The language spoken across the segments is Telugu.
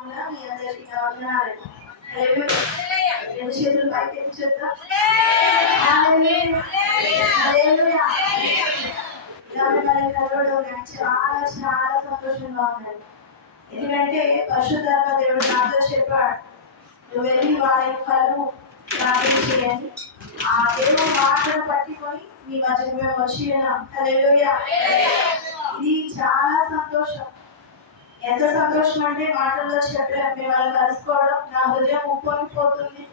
మీ అందరికీ వందనాలు. రెండు చేతులు చూద్దాం. చాలా చాలా సంతోషంగా ఉన్నది ఎందుకంటే పరిశుద్ధాత్మ దేవుడు నాతో చెప్పాడు నువ్వు వెళ్ళి వారి కళ్ళు ప్రార్థన చేయండి ఆ దేవుడు మాటను పట్టుకొని మీ మధ్యకు మేము వచ్చి. ఇది చాలా సంతోషం ఎంత సంతోషం అంటే మాటల్లో చెప్పలేం మిమ్మల్ని కలుసుకోవడం నా హృదయం ఉప్పొంగిపోతుంది.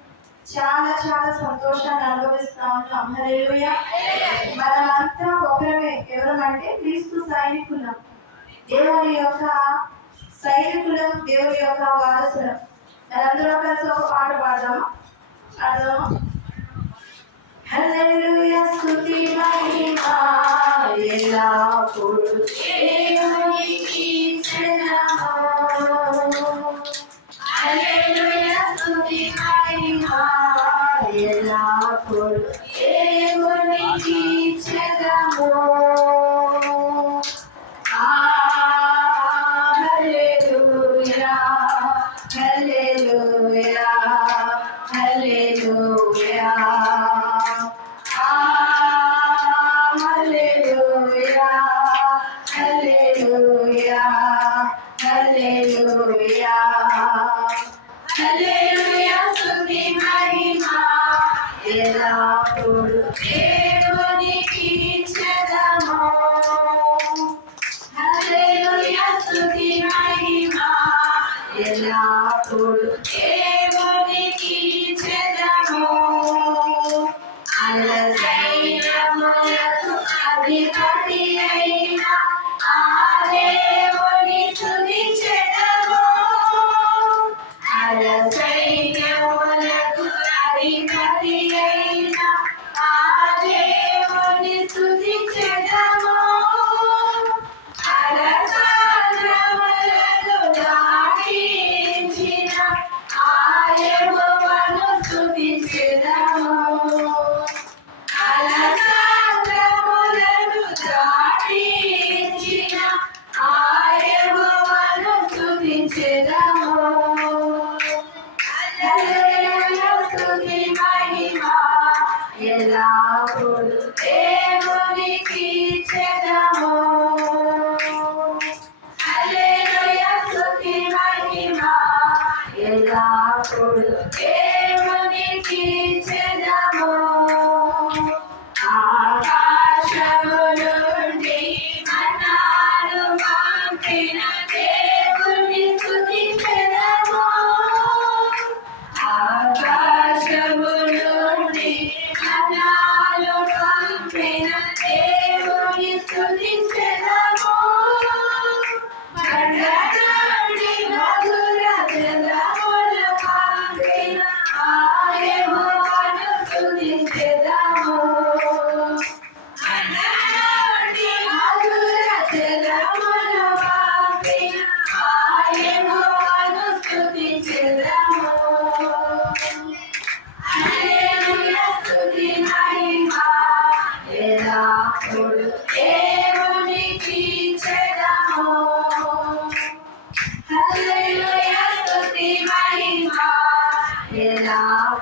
చాలా చాలా సంతోషాన్ని అనుభవిస్తా అమ్మలేలుయ మనమంతా ఒకరమే. ఎవరమంటే క్రీస్తు సైనికులం. దేవుని యొక్క సైనికులం దేవుని యొక్క వారసులం. మనందరం కలిసి ఒక పాట పాడదామా? పాడదామా? హల్లెలూయా స్తుతి మహిమ ఎల్లప్పుడూ. దేవునికి చెల్లము హల్లెలూయా స్తుతి మహిమ ఎల్లప్పుడూ. దేవునికి చెల్లము ఎల్లప్పుడూ దేవునికి చెదము హల్లెలూయా స్తుతి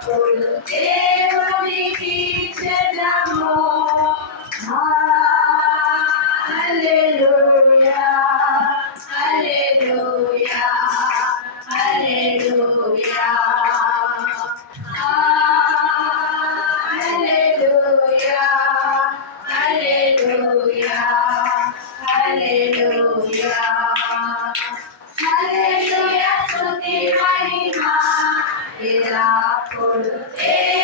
ఎల్లప్పుడూ ఎల్లప్పుడూ దేవునికి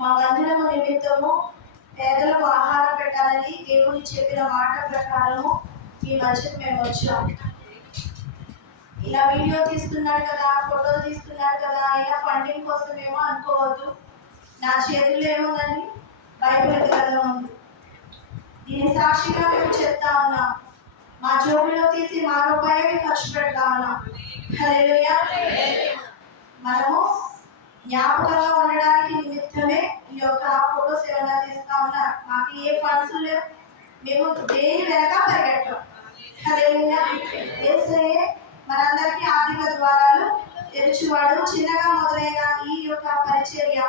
మా మందిరము నిమిత్తము పేదలకు ఆహారం పెట్టాలని దేవుడు చెప్పిన మాట ప్రకారము ఈ మధ్యకు మేము వచ్చాం. ఇలా వీడియో తీస్తున్నారు కదా ఫోటోలు తీస్తున్నారు కదా ఇలా ఫండింగ్ కోసం ఏమో అనుకోవద్దు. నా చేతుల్లో కానీ బైబిల్ గ్రంథం ఉంది. దీని సాక్షిగా మేము చెప్తా ఉన్నాం. మా జోబులో తీసి మా రూపాయలు ఖర్చు పెడతా ఉన్నాం. మనము జ్ఞాపకంగా ఉండడానికి నిమిత్తమే ఈ యొక్క ఫోటోస్ ఏమైనా తీస్తా ఉన్నా. మాకు ఏ ఫండ్స్ లేవు. మేము దేని వెనక పరిగెట్టాం. హల్లెలూయా మనందరికీ ఆర్థిక ద్వారాలు తెరిచివాడు చిన్నగా మొదలైన ఈ యొక్క పరిచర్య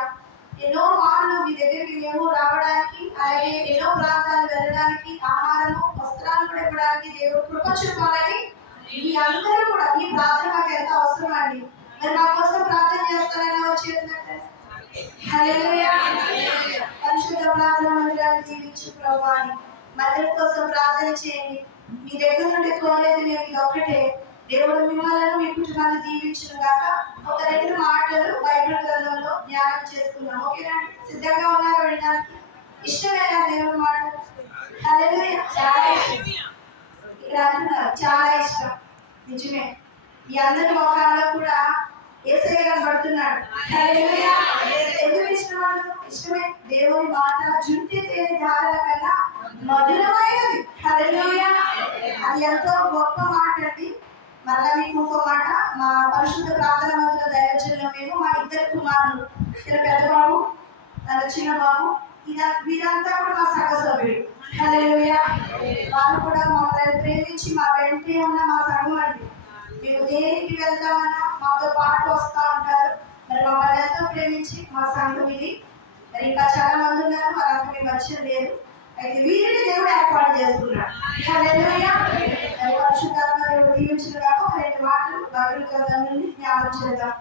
ఎన్నో మార్లు మీ దగ్గరికి మేము రావడానికి అలాగే ఎన్నో ప్రాంతాలు వెళ్ళడానికి ఆహారము వస్త్రాలు కూడా ఇవ్వడానికి దేవుడు కృప చూపాలని మీ అందరూ కూడా మీ ప్రార్థన మాకు ఎంత అవసరం అండి మరి మా కోసం ప్రార్థన చేస్తారని వచ్చి పరిశుద్ధ ప్రార్థన మందిరాన్ని జీవించు ప్రభు మందిరం కోసం ప్రార్థన చేయండి. మీ దగ్గర నుండి కోరేది నేను ఇది ఒకటే దేవుడు మిమ్మల్ని మీ కుటుంబాన్ని దీవించిన గాక. ఒక రెండు మాటలు బైబిల్ గ్రంథంలో ధ్యానం చేసుకుందాం. ఓకేనా? సిద్ధంగా ఉన్నారు వెళ్ళడానికి ఇష్టమైన దేవుడు మాట చాలా ఇష్టం. ఇక్కడ అంటున్నారు చాలా ఇష్టం. నిజమే. ఈ అందరి మొహాల్లో కూడా ఏసయ్య కనబడుతున్నాడు ఎందుకు ఇష్టం ఇష్టమే. దేవుని మాట జుంటి తేని ధారల కన్నా మధురమైనది. అది ఎంతో గొప్ప మాట అండి. మళ్ళా మీకు ఇంకో మాట. మా పరిశుద్ధ ప్రార్థన మందుల దైవజన్లో మేము మా ఇద్దరు కుమారులు. ఇక్కడ పెద్ద బాబు తన చిన్న బాబు వీరంతా కూడా మా సంఘ సభ్యుడు వాళ్ళు కూడా మమ్మల్ని ప్రేమించి మా వెంటే ఉన్న మా సంఘం అండి. మేము దేనికి వెళ్తామన్నా మాతో పాటు వస్తూ ఉంటారు. మరి మమ్మల్ని ఎంతో ప్రేమించి మా సంఘం ఇది. మరి ఇంకా చాలా మంది ఉన్నారు మరి అంత మీ మధ్య లేదు. అయితే వీరిని దేవుడు ఏర్పాటు చేసుకున్నాడు. హల్లెలూయా. పరిశుద్ధాత్మ దేవుడు దీవించిన కాక రెండు మాటలు బైబిల్ గ్రంథం నుండి చేద్దాం.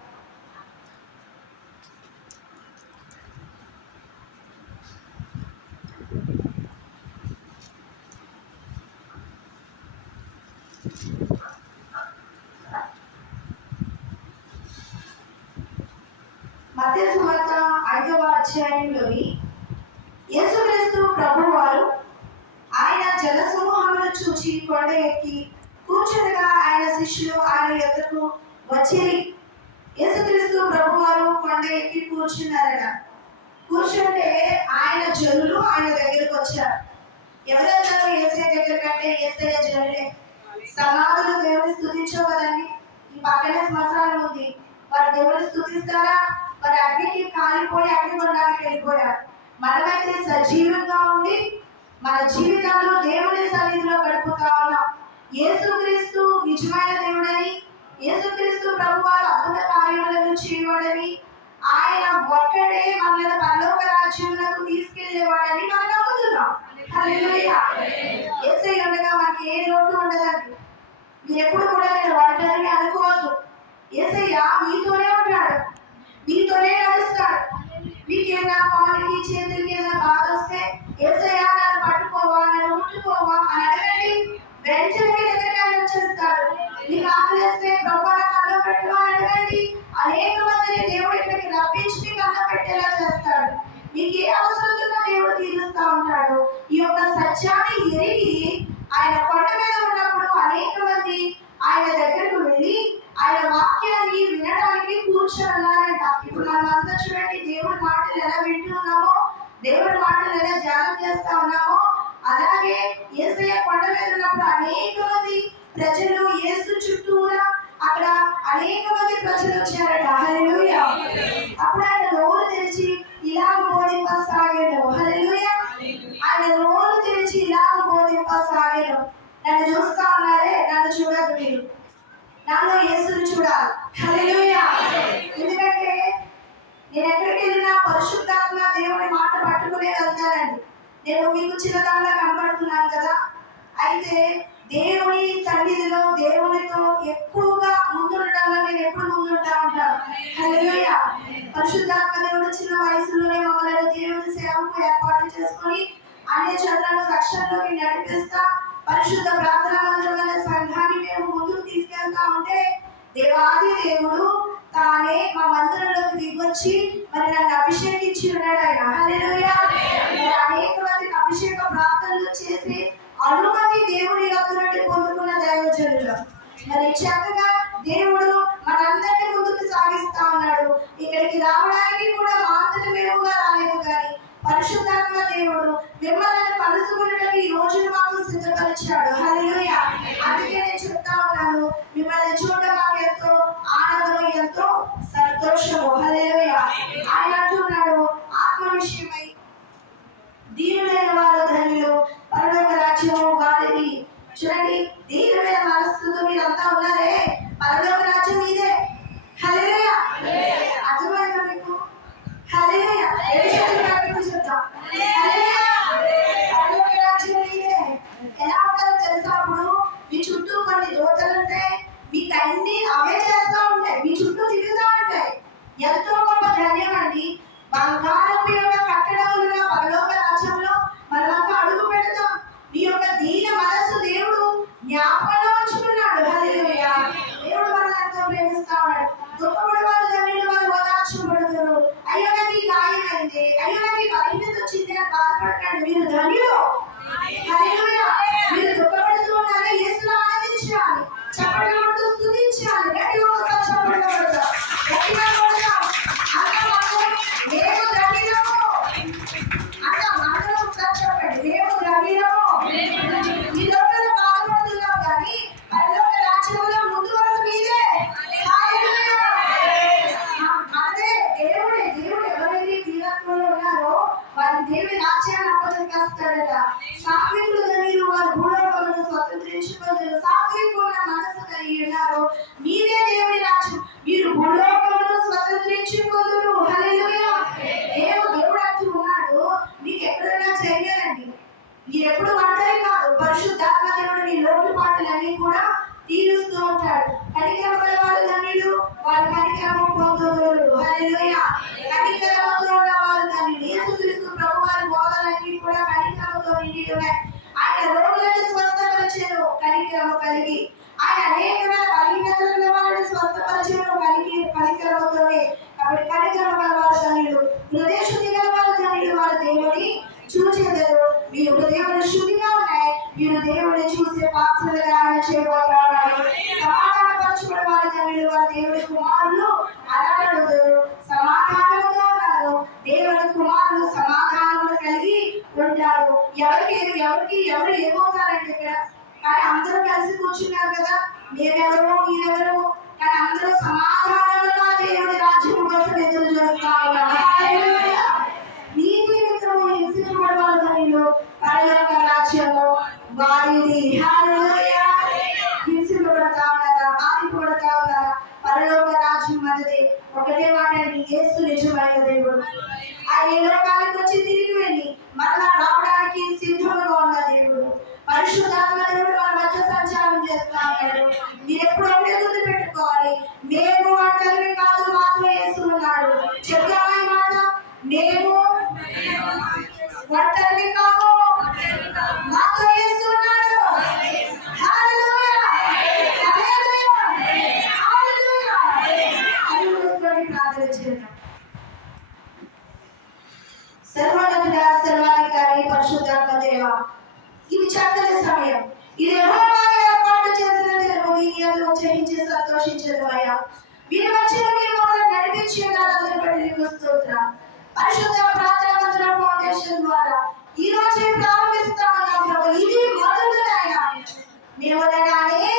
మధ్య సువార్త ఐదవ అధ్యాయంలోని యేసుక్రీస్తు ప్రభు వారు ఆయన జల సమూహమును చూచి కొండ ఎక్కి కూర్చుండగా ఆయన శిష్యులు ఆయన యొద్దకు వచ్చిరి. యేసుక్రీస్తు ప్రభు వారు కొండ ఎక్కి కూర్చున్నారట. కూర్చుంటే ఆయన జనులు ఆయన దగ్గరకు వచ్చారు. ఎవరెవరు ఏసఐ దగ్గర కంటే ఏసఐ జనులే? సమాధులు దేవుని స్థుతించవు కదండి ఈ పక్కనే శ్మశానం ఉంది. వారు దేవుని స్థుతిస్తారా? మరి అగ్నికి కాలిపోయి అగ్ని కొండానికి వెళ్ళిపోయారు. మనమైతే సజీవంగా ఉండి మన జీవితాల్లో దేవుని సన్నిధిలో గడుపుతా ఉన్నాం. యేసుక్రీస్తు నిజమైన దేవుడని యేసుక్రీస్తు ప్రభు వారు అద్భుత కార్యములను చేయవాడని ఆయన ఒక్కడే మనల్ని పరలోక రాజ్యములకు తీసుకెళ్ళేవాడని మనం నమ్ముతున్నాం. ఎస్ఐ ఉండగా మనకి ఏ లోటు ఉండదండి. మీరు ఎప్పుడు కూడా నేను ఒంటరిని అనుకోవద్దు. ఎస్ఐ మీతోనే ఉంటాడు. మీతోనే నడుస్తాడు మీకు ఏదైనా కాళ్ళకి చేతులకి ఏదైనా బాధ వస్తే ఏసయ్యా నన్ను పట్టుకోవా నన్ను ముట్టుకోవా అని అడగండి. వెంటనే మీ దగ్గరికి ఆయన వచ్చేస్తాడు. నీకు ఆకలిస్తే ప్రభా నాకు అన్నం పెట్టవా అని అడగండి. అనేక మందిని దేవుడు ఇక్కడికి రప్పించి మీకు అన్నం పెట్టేలా చేస్తాడు. మీకు ఏ అవసరం ఉన్నా దేవుడు తీరుస్తా ఉంటాడు. ఈ యొక్క సత్యాన్ని ఎరిగి ఆయన కొండ ఏసయ్య కొండ మీద ఉన్నప్పుడు అనేక మంది ప్రజలు ఏసు చుట్టూరా అక్కడ అనేక మంది ప్రజలు వచ్చారట. హల్లెలూయా. అప్పుడు ఆయన నోరు తెరిచి ఇలా బోధింపసాగాడు. హల్లెలూయా. ఆయన నోరు తెరిచి ఇలా బోధింపసాగాడు. నన్ను చూస్తా ఉన్నారే? నన్ను చూడదు మీరు. నాలో యేసుని చూడాలి. హల్లెలూయా. ఎందుకంటే నేను ఎక్కడికి వెళ్ళినా పరిశుద్ధాత్మ దేవుని మాట పట్టుకునే వెళ్తానండి. నేను మీకు చిన్నదానిలా కనబడుతున్నాను కదా. అయితే దేవుని సన్నిధిలో దేవునితో ఎక్కువగా ముందుండటంలో నేను ఎప్పుడు ముందుంటా ఉంటాను పరిశుద్ధాత్మ దేవుడు చిన్న వయసులోనే మమ్మల్ని దేవుని సేవకు ఏర్పాటు చేసుకొని అనే చంద్రను రక్షణలోకి నడిపిస్తా పరిశుద్ధ ప్రార్థన మందిరమైన సంఘాన్ని మేము ముందుకు తీసుకెళ్తా ఉంటే దేవాది దేవుడు తానే మా మందిరంలోకి దిగొచ్చి మరి నన్ను అభిషేకించి ఉన్నాడు ఆయన. అనేక మందికి అభిషేక ప్రార్థనలు చేసి అనుమతి దేవుని యొక్క నుండి పొందుకున్న దైవజనులు. మరి చక్కగా దేవుడు మనందరినీ ముందుకు సాగిస్తా ఉన్నాడు. ఇక్కడికి రావడానికి కూడా మా అంతటి మేముగా రాలేదు కానీ పరిశుద్ధాత్మ దేవుడు మిమ్మల్ని కలుసుకున్నట్టు ఈ రోజును మాకు సిద్ధపరిచాడు. హరియ అందుకే నేను చెప్తా ఉన్నాను సంతో సంతోషము హల్లెలూయా ఆయన అంటున్నాడు ఆత్మ విషయమై దీనులైన వారు ధనులు పరలోక రాజ్యము వారిది చూడండి. దీనులైన మనస్సుతో మీరంతా ఉన్నారే. పరలోక రాజ్యం మీదే. ఎలా ఉంటారో తెలుసా మీ చుట్టూ కొన్ని దోతలు ఉంటాయి మీకు అన్ని అవే ఎంతో గొప్ప ధన్యమండి. బంగారం యొక్క కానీ అందరూ కలిసి కూర్చున్నారు కదా. మేమెవరో మీరెవరో కానీ అందరూ సమాధానంగా దేవుడి రాజ్యం కోసం ఎదురు చూస్తా నీతి నిమిత్తం వారి రాజ్యంలో వారిని మీ వల్ల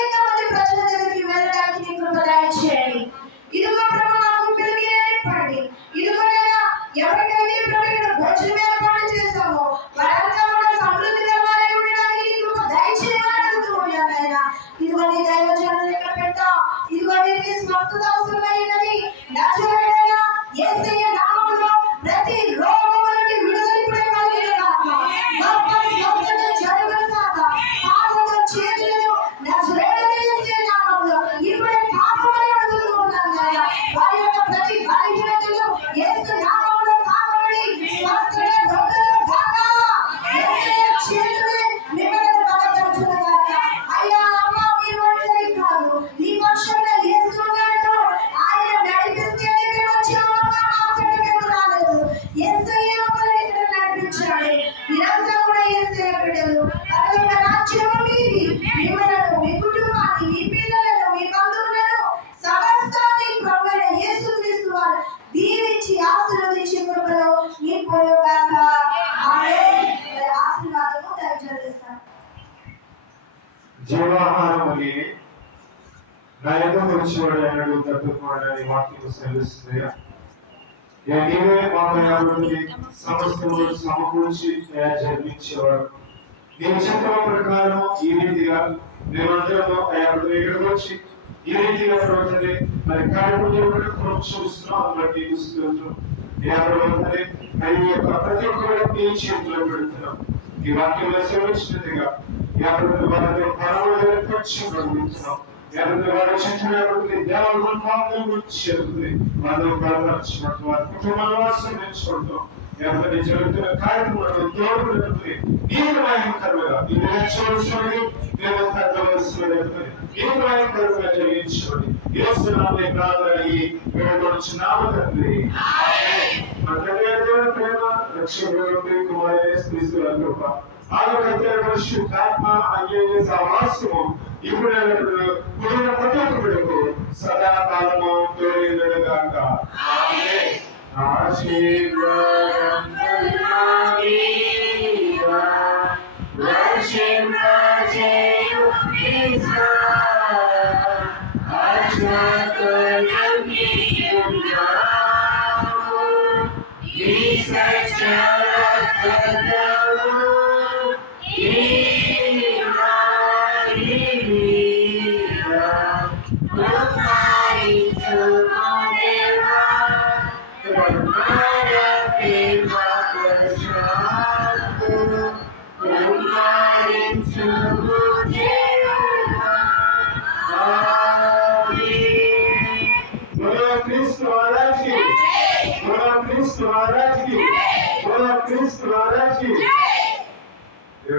యాభై సమస్తము సమకూర్చి జన్మించేవాడు నీ చిత్రం ప్రకారం ఈ రీతిగా మేమందరము అయ్యా ఇక్కడికి వచ్చి ఈ రీతిగా ప్రవర్తనే మరి కార్యక్రమం చూస్తున్నాం బట్టి చూస్తున్నాం ప్రవర్తనే మరి యొక్క ప్రతి ఒక్కరు నీ చేతిలో పెడుతున్నాం ఈ వాక్యం యాభై వారి చెందినటువంటి దేవాలయం పాపం గురించి చెబుతుంది వాళ్ళు బలపరచినట్టు వారి కుటుంబాల వాసం నేర్చుకుంటాం ఎవరి జరుగుతున్న కార్యక్రమంలో తోడు నీకు భయంకరంగా నీవు నేర్చుకోవాల్సినది నీకు భయంకరంగా జరిగించుకోండి ప్రార్థన తండ్రి ప్రేమ రక్షకుడు కుమారే క్రీస్తు కృప అయ్యే సహవాసము ఇప్పుడు పుడిన ప్రతి ఒక్క బిడ్డకు సదాకాలము తోడేగాక ఆశీర్వాదం बोलो